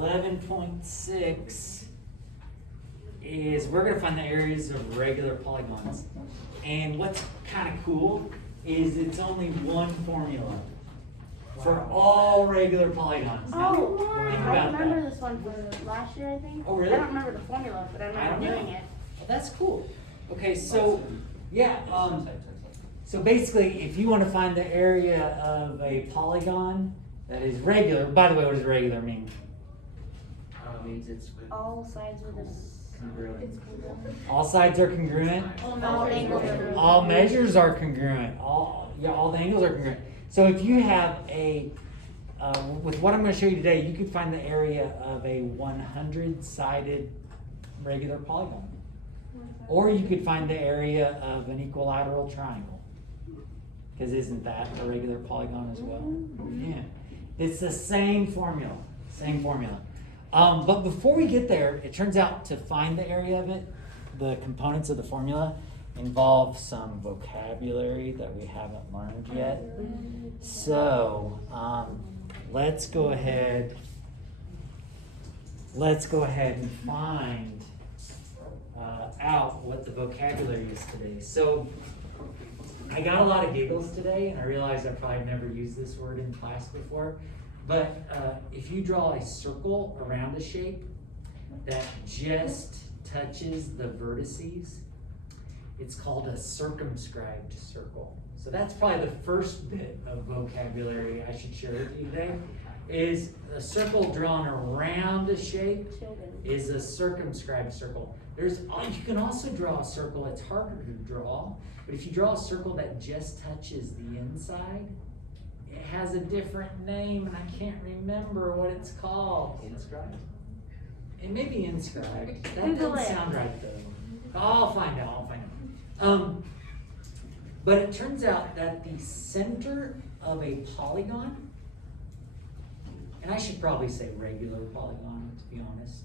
11.6 is we're going to find the areas of regular polygons. And what's kind of cool is it's only one formula for all regular polygons. Now, Oh, think I about remember that. this one from last year, I think. Oh, really? I don't remember the formula, but I remember doing it. Well, that's cool. Okay, so yeah, so basically, if you want to find the area of a polygon that is regular, by the way, what does regular mean? Means it's All sides with this. Congruent. All sides are congruent. All angles are. All measures are congruent. All the angles are congruent. So if you have a, with what I'm going to show you today, you could find the area of a 100-sided regular polygon. Or you could find the area of an equilateral triangle. Because isn't that a regular polygon as well? Yeah. It's the same formula. Same formula. But before we get there, it turns out to find the area of it, the components of the formula involve some vocabulary that we haven't learned yet. So let's go ahead and find out what the vocabulary is today. So I got a lot of giggles today, and I realized I probably never used this word in class before. But if you draw a circle around a shape that just touches the vertices, it's called a circumscribed circle. So that's probably the first bit of vocabulary I should share with you today, is a circle drawn around a shape is a circumscribed circle. You can also draw a circle, it's harder to draw, but if you draw a circle that just touches the inside, it has a different name, and I can't remember what it's called. inscribed. It may be inscribed. That Google doesn't it. sound right, though. I'll find out. But it turns out that the center of a polygon, and I should probably say regular polygon, to be honest.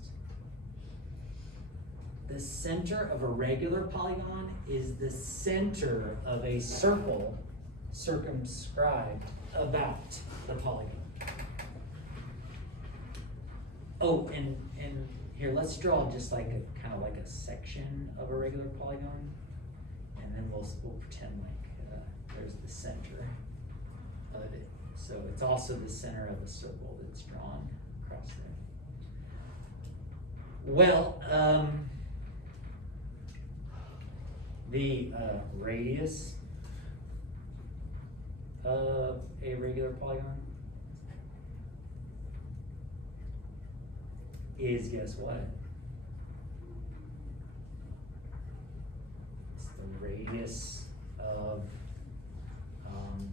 The center of a regular polygon is the center of a circle circumscribed about the polygon. Oh, and here, let's draw just like a kind of like a section of a regular polygon, and then we'll pretend like there's the center of it. So it's also the center of a circle that's drawn across there. Well, the radius of a regular polygon is, guess what? It's the radius of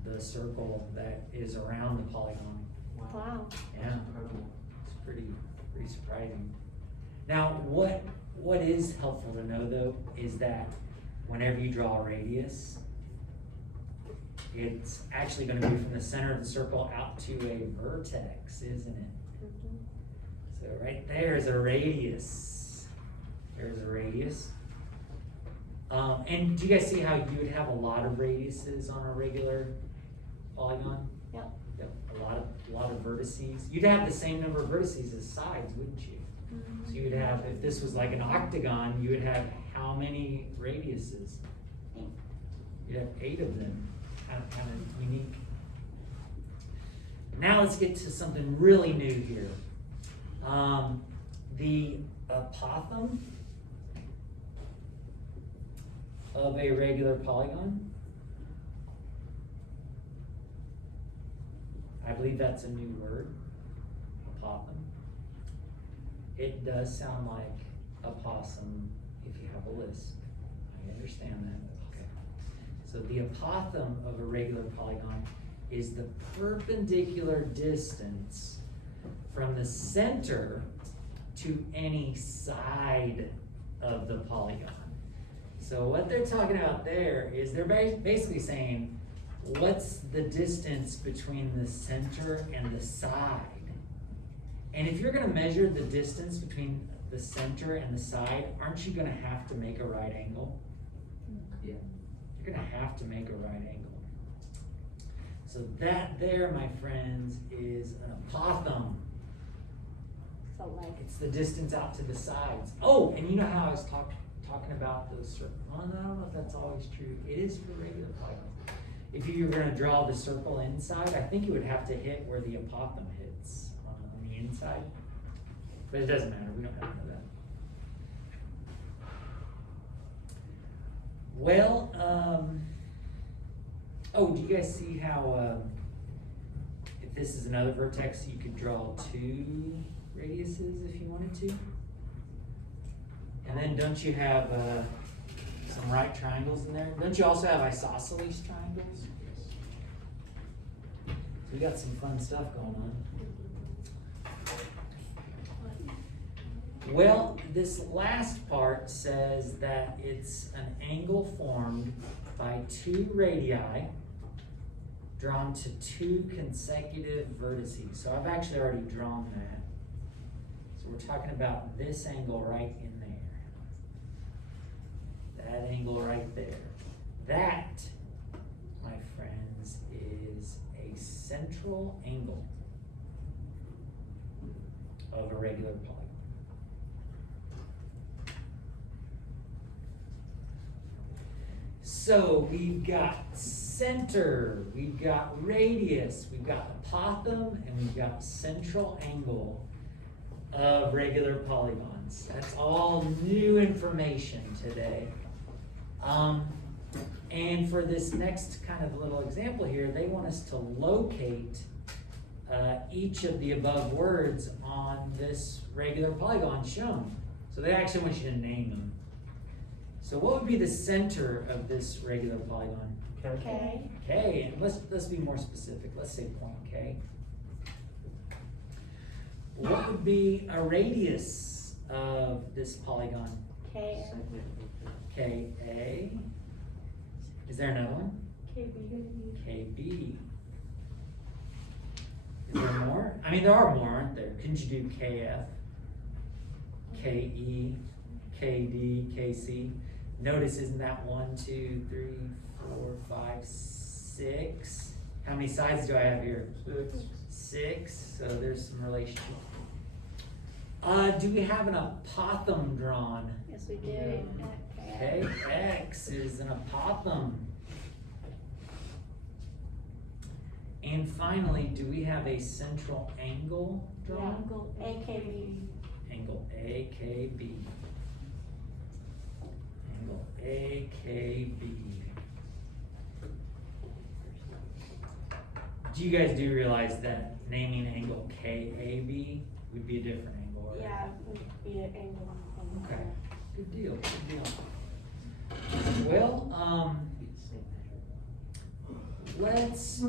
the circle that is around the polygon. Wow. Yeah, it's pretty surprising. Now, what is helpful to know though is that whenever you draw a radius, it's actually going to be from the center of the circle out to a vertex, isn't it? So right there is a radius. There's a radius. And do you guys see how you would have a lot of radiuses on a regular polygon? Yep. Yep. A lot of vertices. You'd have the same number of vertices as sides, wouldn't you? So you would have, if this was like an octagon, you would have how many radiuses? You'd have 8 of them. Kind of unique. Now let's get to something really new here. The apothem of a regular polygon. I believe that's a new word, apothem. It does sound like a possum if you have a lisp. I understand that. Okay. So the apothem of a regular polygon is the perpendicular distance from the center to any side of the polygon. So what they're talking about there is they're basically saying, what's the distance between the center and the side? And if you're going to measure the distance between the center and the side, aren't you going to have to make a right angle? Yeah. You're going to have to make a right angle. So that there, my friends, is an apothem. So like, It's the distance out to the sides. Oh, and you know how I was talking about those circles? Well, I don't know if that's always true. It is for regular polygons. If you were gonna draw the circle inside, I think you would have to hit where the apothem hits on the inside. But it doesn't matter, we don't have to know that. Well, oh, do you guys see how, if this is another vertex, you could draw two radiuses if you wanted to? And then don't you have some right triangles in there? Don't you also have isosceles triangles? So we got some fun stuff going on. Well, this last part says that it's an angle formed by two radii drawn to two consecutive vertices. So I've actually already drawn that. So we're talking about this angle right in there. That angle right there. That, my friends, is a central angle of a regular polygon. So we've got center, we've got radius, we've got apothem, and we've got central angle of regular polygons. That's all new information today. And for this next kind of little example here, they want us to locate each of the above words on this regular polygon shown. So they actually want you to name them. So what would be the center of this regular polygon? K. K, and let's be more specific. Let's say point K. What would be a radius of this polygon? K. KA. Is there another one? KB. KB. Is there more? I mean, there are more, aren't there? Couldn't you do KF, KE, KD, KC? Notice, isn't that 1, 2, 3, 4, 5, 6? How many sides do I have here? 6. So there's some relationship. Do we have an apothem drawn? Yes, we do. Okay, X is an apothem. And finally, do we have a central angle drawn? Angle AKB. Angle AKB. Angle AKB. Do you guys do realize that naming angle KAB would be a different angle? Right? Yeah, would be an angle. Okay, good deal, good deal. Well, let's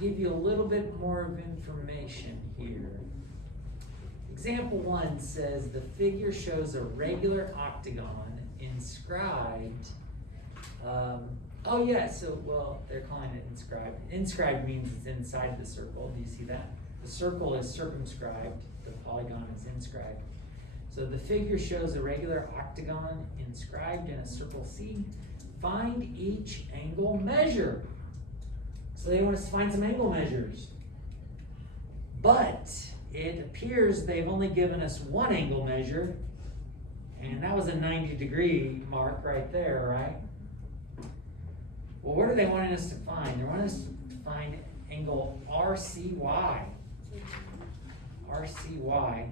give you a little bit more of information here. Example 1 says the figure shows a regular octagon inscribed. Oh yeah, so well, they're calling it inscribed. Inscribed means it's inside the circle. Do you see that? The circle is circumscribed, the polygon is inscribed. So the figure shows a regular octagon inscribed in a circle C. Find each angle measure. So they want us to find some angle measures. But it appears they've only given us one angle measure, and that was a 90-degree mark right there, right? Well, what are they wanting us to find? They're wanting us to find angle RCY. RCY.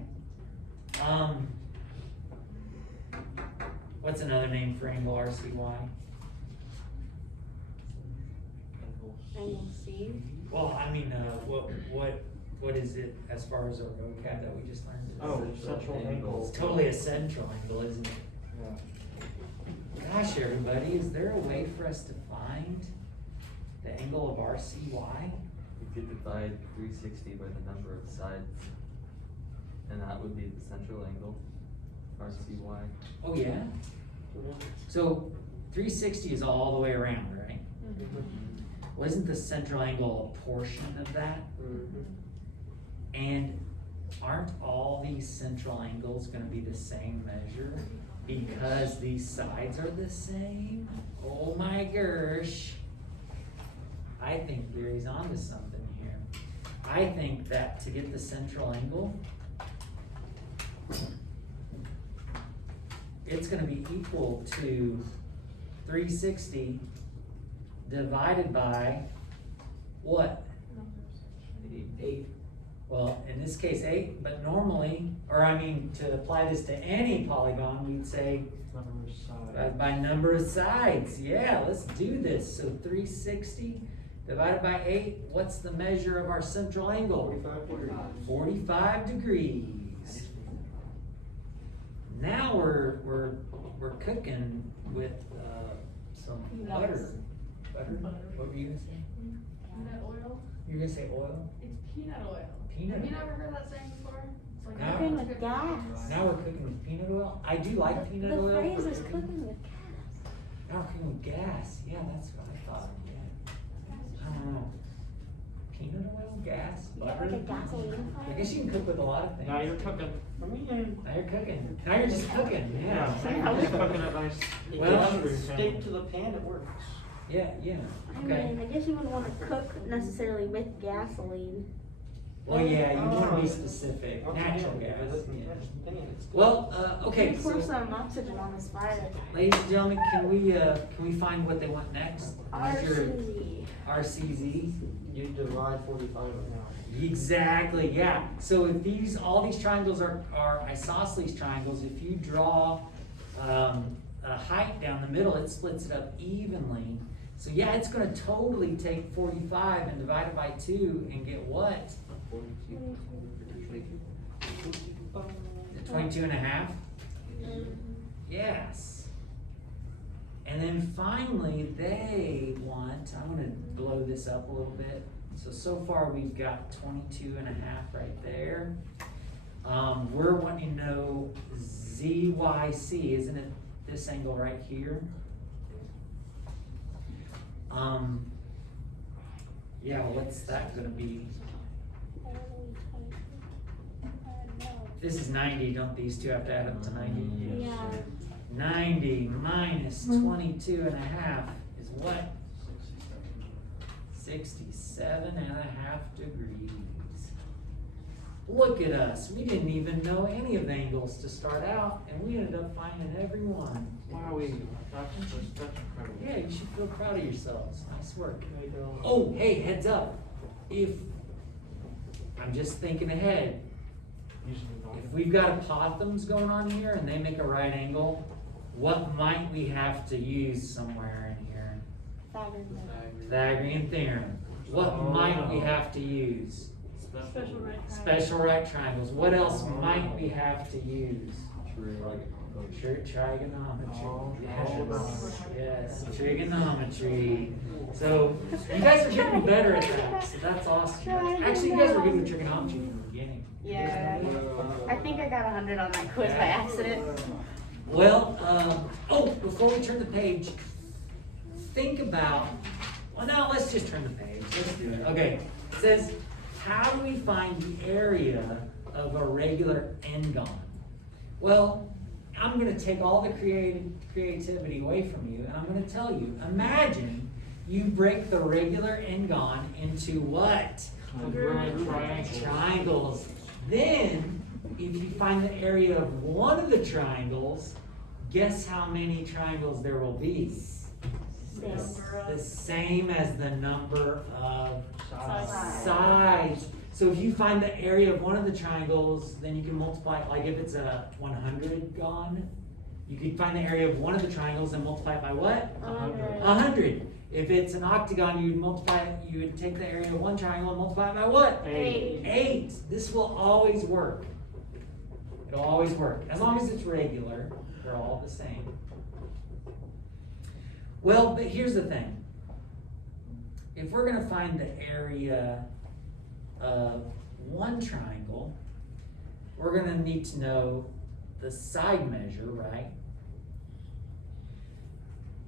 What's another name for angle RCY? Angle C. Well, I mean, what is it as far as our vocab that we just learned? Oh, central angle. It's totally a central angle, isn't it? Yeah. Gosh, everybody, is there a way for us to find the angle of RCY? You could divide 360 by the number of sides, and that would be the central angle, RCY. Oh, yeah? So 360 is all the way around, right? Well, isn't the central angle a portion of that? And aren't all these central angles going to be the same measure because these sides are the same? Oh my gosh. I think Gary's onto something here. I think that to get the central angle, it's gonna be equal to 360 divided by what? 8. Well, in this case, 8, but normally, or I mean, to apply this to any polygon, we'd say Number of sides. by number of sides. Yeah, let's do this. So 360 divided by 8, what's the measure of our central angle? 45 degrees. Now we're cooking with some butter. Butter? What were you gonna say? Peanut oil? You were gonna say oil? It's peanut oil. Peanut Have you oil. never heard that saying before? It's like No. Cooking with gas. Now we're cooking with peanut oil. I do like peanut The oil. phrase for is cooking. cooking with gas. Now we're cooking with gas. Yeah, that's what I thought. Yeah. I don't know. Peanut oil, gas, Yeah, butter. like a gasoline I fire. guess you can cook with a lot of things. Now you're cooking. For me, Now you're cooking. Now you're just cooking. yeah, Yeah. I'm just cooking a nice. Well, stick to the pan, it works. Yeah. I Okay. mean, I guess you wouldn't want to cook necessarily with gasoline. Well, yeah, you want to be specific. Natural gas. Yeah. Well, okay. You pour So, some oxygen on this fire. ladies and gentlemen, can we find what they want next? Measure RCZ. RCZ. You divide 45 now. Exactly, yeah. So if all these triangles are isosceles triangles, if you draw a height down the middle, it splits it up evenly. So yeah, it's gonna totally take 45 and divide it by 2 and get what? 22 and a half? Yes. And then finally, they want, I'm gonna blow this up a little bit. So far we've got 22 and a half right there. We're wanting to know ZYC, isn't it this angle right here? Yeah, what's that gonna be? This is 90, don't these two have to add up to 90? Yeah. 90 minus 22 and a half is what? 67 and a half degrees. Look at us, we didn't even know any of the angles to start out, and we ended up finding every one. Wow, that's incredible. Yeah, you should feel proud of yourselves, nice work. I know. Oh, hey, heads up, I'm just thinking ahead, if we've got apophthegms going on here and they make a right angle, what might we have to use somewhere in here? Pythagorean theorem. What might we have to use? Special right triangle. Special right triangles. What else might we have to use? Trigonometry. Yes, trigonometry. So you guys are getting better at that. So that's awesome. Actually, you guys were good with trigonometry from the beginning. Yeah. I think I got 100 on that quiz by accident. Well, before we turn the page, think about, well, no, let's just turn the page. Let's do it. Okay. It says, how do we find the area of a regular n-gon? Well, I'm going to take all the creativity away from you, and I'm going to tell you, imagine you break the regular n-gon into what? Triangles. Then, if you find the area of one of the triangles, guess how many triangles there will be? The same as the number of sides. So if you find the area of one of the triangles, then you can multiply it, like if it's a 100 gon, you could find the area of one of the triangles and multiply it by what? 100. If it's an octagon, you would take the area of one triangle and multiply it by what? 8. This will always work. It'll always work. As long as it's regular, they're all the same. Well, but here's the thing. If we're going to find the area of one triangle, we're going to need to know the side measure, right?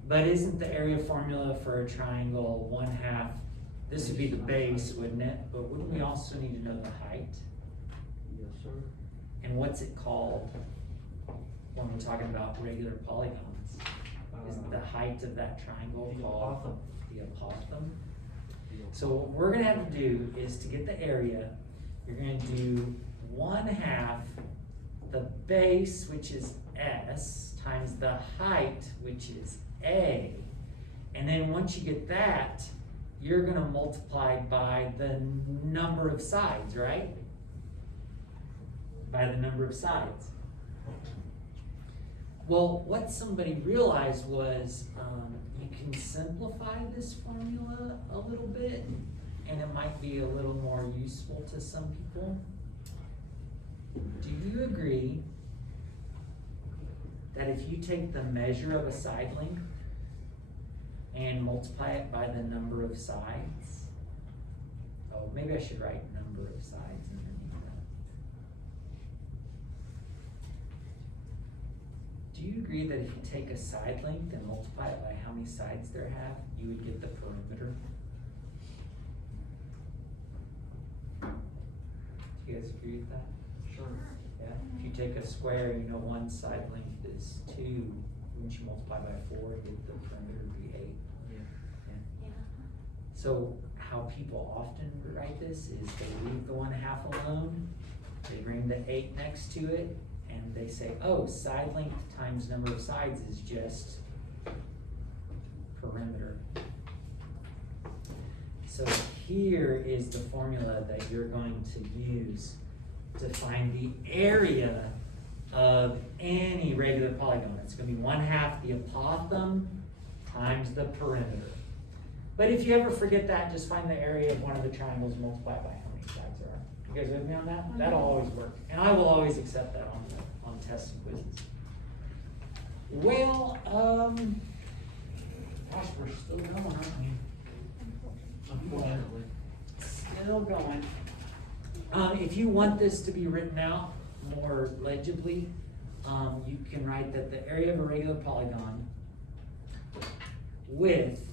But isn't the area formula for a triangle 1/2? This would be the base, wouldn't it? But wouldn't we also need to know the height? Yes, sir. And what's it called when we're talking about regular polygons? Isn't the height of that triangle called the apophthem? So what we're going to have to do is, to get the area, you're going to do 1/2 the base, which is S, times the height, which is A. And then once you get that, you're gonna multiply by the number of sides, right? By the number of sides. Well, what somebody realized was you can simplify this formula a little bit, and it might be a little more useful to some people. Do you agree that if you take the measure of a side length and multiply it by the number of sides? Oh, maybe I should write number of sides underneath that. Do you agree that if you take a side length and multiply it by how many sides there have, you would get the perimeter? Do you guys agree with that? Sure. Yeah, if you take a square, you know one side length is 2, once you multiply by 4, you get the perimeter to be 8. Yeah. So how people often write this is they leave the 1/2 alone, they bring the 8 next to it, and they say, oh, side length times number of sides is just perimeter. So here is the formula that you're going to use to find the area of any regular polygon. It's gonna be 1/2 the apothem times the perimeter. But if you ever forget that, just find the area of one of the triangles, multiply it by how many sides there are. You guys with me on that? That'll always work. And I will always accept that on tests and quizzes. Well, gosh, we're still going, aren't we? Unfortunately. Still going. If you want this to be written out more legibly, you can write that the area of a regular polygon with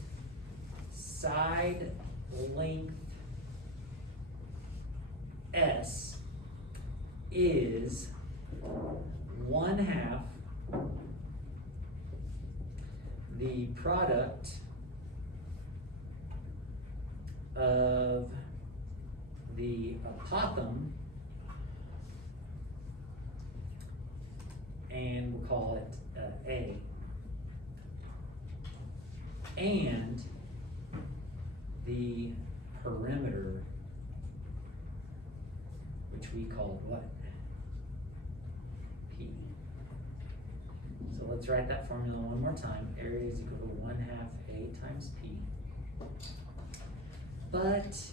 side length S is 1/2 the product of the apothem, and we'll call it A, and the perimeter, which we called what? P. So let's write that formula one more time. Area is equal to 1/2 A times P. But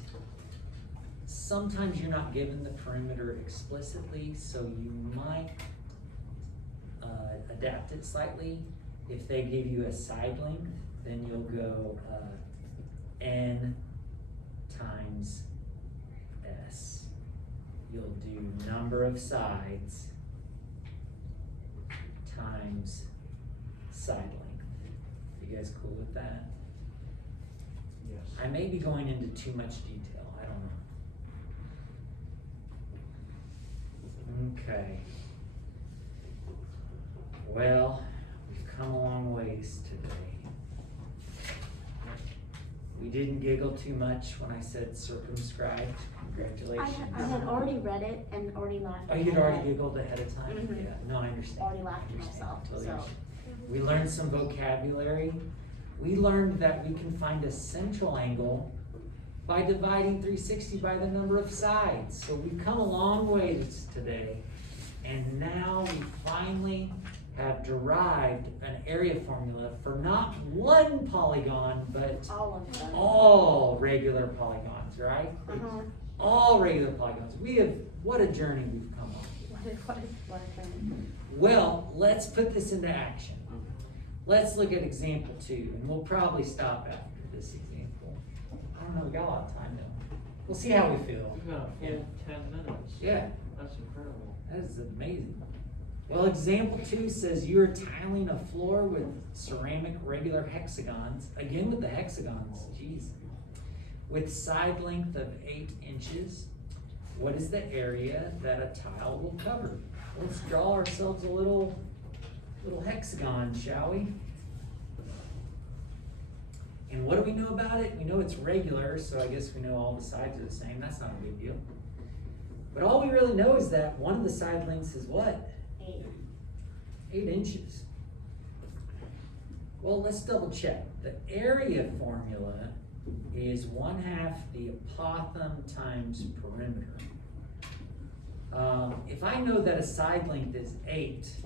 sometimes you're not given the perimeter explicitly, so you might adapt it slightly. If they give you a side length, then you'll go N times S. You'll do number of sides times side length. You guys cool with that? Yes. I may be going into too much detail, I don't know. Okay. Well, we've come a long ways today. We didn't giggle too much when I said circumscribed. Congratulations. I had already read it and already laughed. Oh, you'd already giggled ahead of time? Mhm. Yeah, no, I understand. Already laughed I at understand. myself, Totally so. understand. We learned some vocabulary. We learned that we can find a central angle by dividing 360 by the number of sides. So we've come a long ways today. And now we finally have derived an area formula for not one polygon, but All of them. all regular polygons, right? Uh-huh. All regular polygons. What a journey we've come on. What a thing. Well, let's put this into action. Let's look at example 2, and we'll probably stop after this example. I don't know, we got a lot of time though. We'll see how we feel. We've got a full 10 minutes. Yeah, That's incredible. that is amazing. Well, example 2 says you are tiling a floor with ceramic regular hexagons, again with the hexagons, geez, with side length of 8 inches. What is the area that a tile will cover? Let's draw ourselves a little hexagon, shall we? And what do we know about it? We know it's regular, so I guess we know all the sides are the same. That's not a big deal. But all we really know is that one of the side lengths is what? 8 inches. Well, let's double check. The area formula is 1/2 the apothem times perimeter. If I know that a side length is 8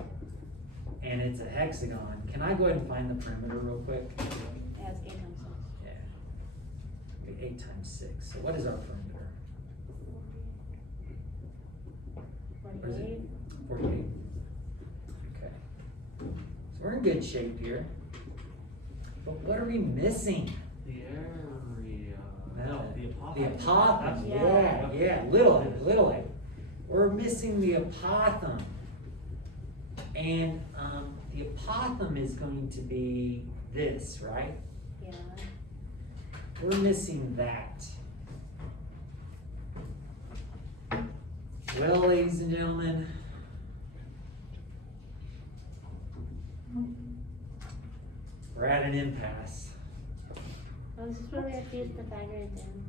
and it's a hexagon, can I go ahead and find the perimeter real quick? Yeah, it's 8 times 6. Yeah. Okay, 8 times 6. So what is our perimeter? What is it? 48. Okay. So we're in good shape here. But what are we missing? The area. No, The The apothem. apothem, Yeah. yeah, little a. We're missing the apothem. And the apothem is going to be this, right? Yeah. We're missing that. Well, ladies and gentlemen, we're at an impasse. Oh, this is where we have to use Pythagorean theorem.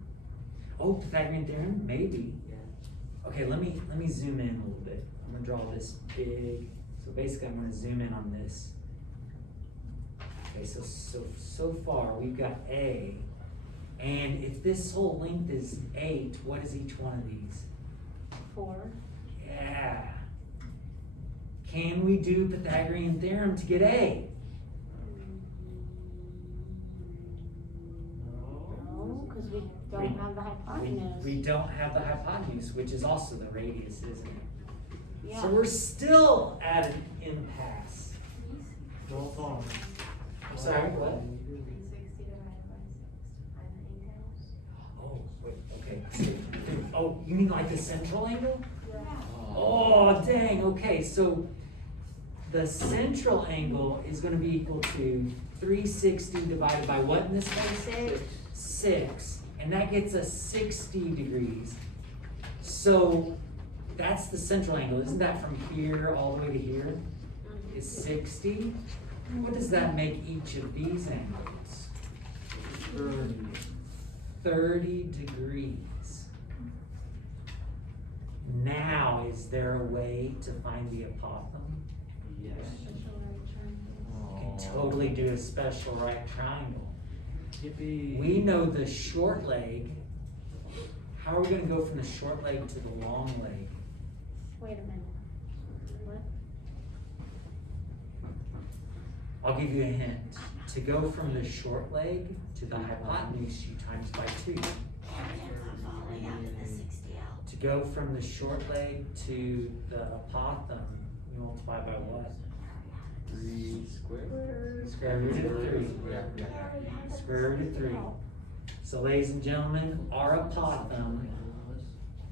Oh, Pythagorean theorem, maybe. Okay, let me zoom in a little bit. I'm gonna draw this big. So basically, I'm gonna zoom in on this. Okay, so far we've got A, and if this whole length is 8, what is each one of these? 4. Yeah. Can we do Pythagorean theorem to get A? No, because we don't have the hypotenuse. We don't have the hypotenuse, which is also the radius, isn't it? Yeah. So we're still at an impasse. Hold on. I'm sorry, what? 360 divided by 6 Oh, wait, okay. Oh, you mean like the central angle? Yeah. Oh, dang, okay, so the central angle is gonna be equal to 360 divided by what in this case? 6, and that gets us 60 degrees. So that's the central angle, isn't that from here all the way to here? Is 60? What does that make each of these angles? 30 degrees. Now, is there a way to find the apothem? Yes. You can totally do a special right triangle. Yippee. We know the short leg. How are we gonna go from the short leg to the long leg? Wait a minute. What? I'll give you a hint. To go from the short leg to the hypotenuse, you times by 2. To go from the short leg to the apothem, you multiply by what? 3 squared? Square root of 3. Yeah. Square root of 3. So ladies and gentlemen, our apothem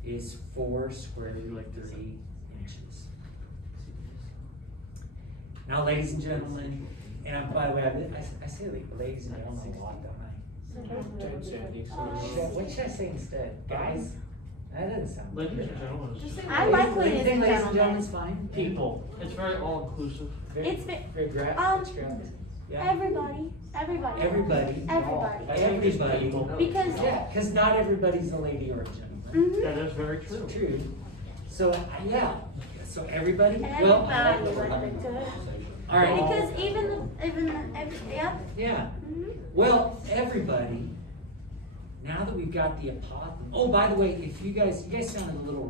is 4 square root of 3 inches. Now, ladies and gentlemen, and by the way, I say ladies and gentlemen a lot, don't I? What should I say instead? Guys? That doesn't sound good. Ladies and gentlemen. Just say I like You ladies think and ladies and gentlemen. gentlemen's fine? People. It's very all inclusive. Very- It's very graphic. um, It's graphic. Yeah. Everybody. Everybody. Everybody. Because. Yeah, because not everybody's a lady or a gentleman. Mhm. That is very true. It's true. So, yeah, so everybody, Everybody well, like the good. all right. Because yeah. Yeah, Mhm. well, everybody, now that we've got the apothem, oh, by the way, if you guys sounded a little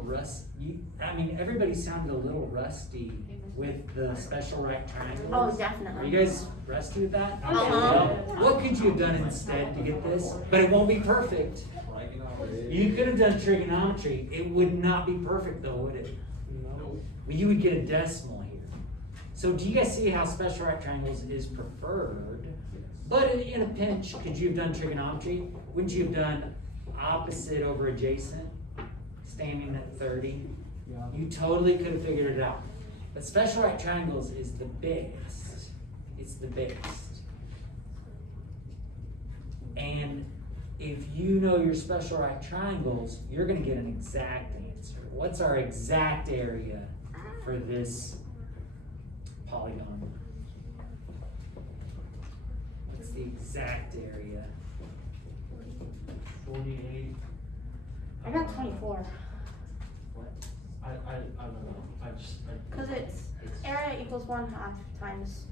everybody sounded a little rusty with the special right triangles. Oh, Are definitely. you guys rusty with that? Uh-huh. What could you have done instead to get this? But it won't be perfect. You could have done trigonometry. It would not be perfect though, would it? Nope. Well, you would get a decimal here. So do you guys see how special right triangles is preferred? But in a pinch, could you have done trigonometry? Wouldn't you have done opposite over adjacent, standing at 30? You totally could have figured it out. But special right triangles is the best. It's the best. And if you know your special right triangles, you're gonna get an exact answer. What's our exact area for this polygon? What's the exact area? 48. I got 24. What? I don't know. Because it's area equals 1/2 times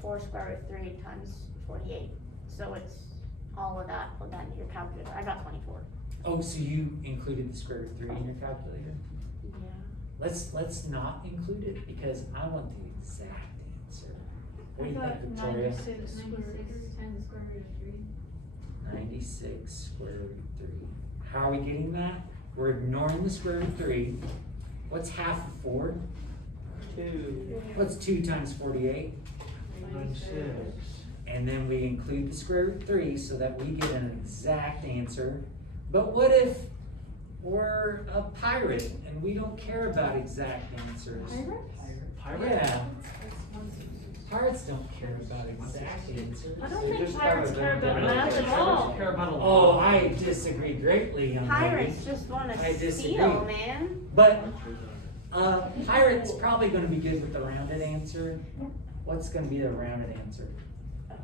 4 square root of 3 times 48. So it's all of that, put that into your calculator. I got 24. Oh, so you included the square root of 3 in your calculator? Yeah. Let's not include it because I want the exact answer. What do you I think, thought Victoria? 96 times the square root of 3. 96 square root of 3. How are we getting that? We're ignoring the square root of 3. What's half of 4? 2. What's 2 times 48? 96. And then we include the square root of 3 so that we get an exact answer. But what if we're a pirate and we don't care about exact answers? Pirate? Yeah, pirates don't care about exact answers. I don't They think just pirates have a care very about different- math at Pirates all. care about a Oh, lot. I disagree greatly, young lady. Pirates just want I to disagree. steal, man. But pirates probably going to be good with the rounded answer. What's going to be the rounded answer?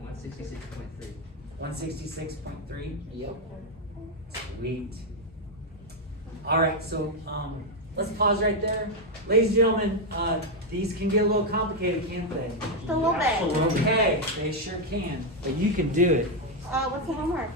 166.3. 166.3. Yep. Sweet. All right, so let's pause right there, ladies and gentlemen. These can get a little complicated, can't they? Just a little bit. Okay, they sure can, but you can do it. What's the homework?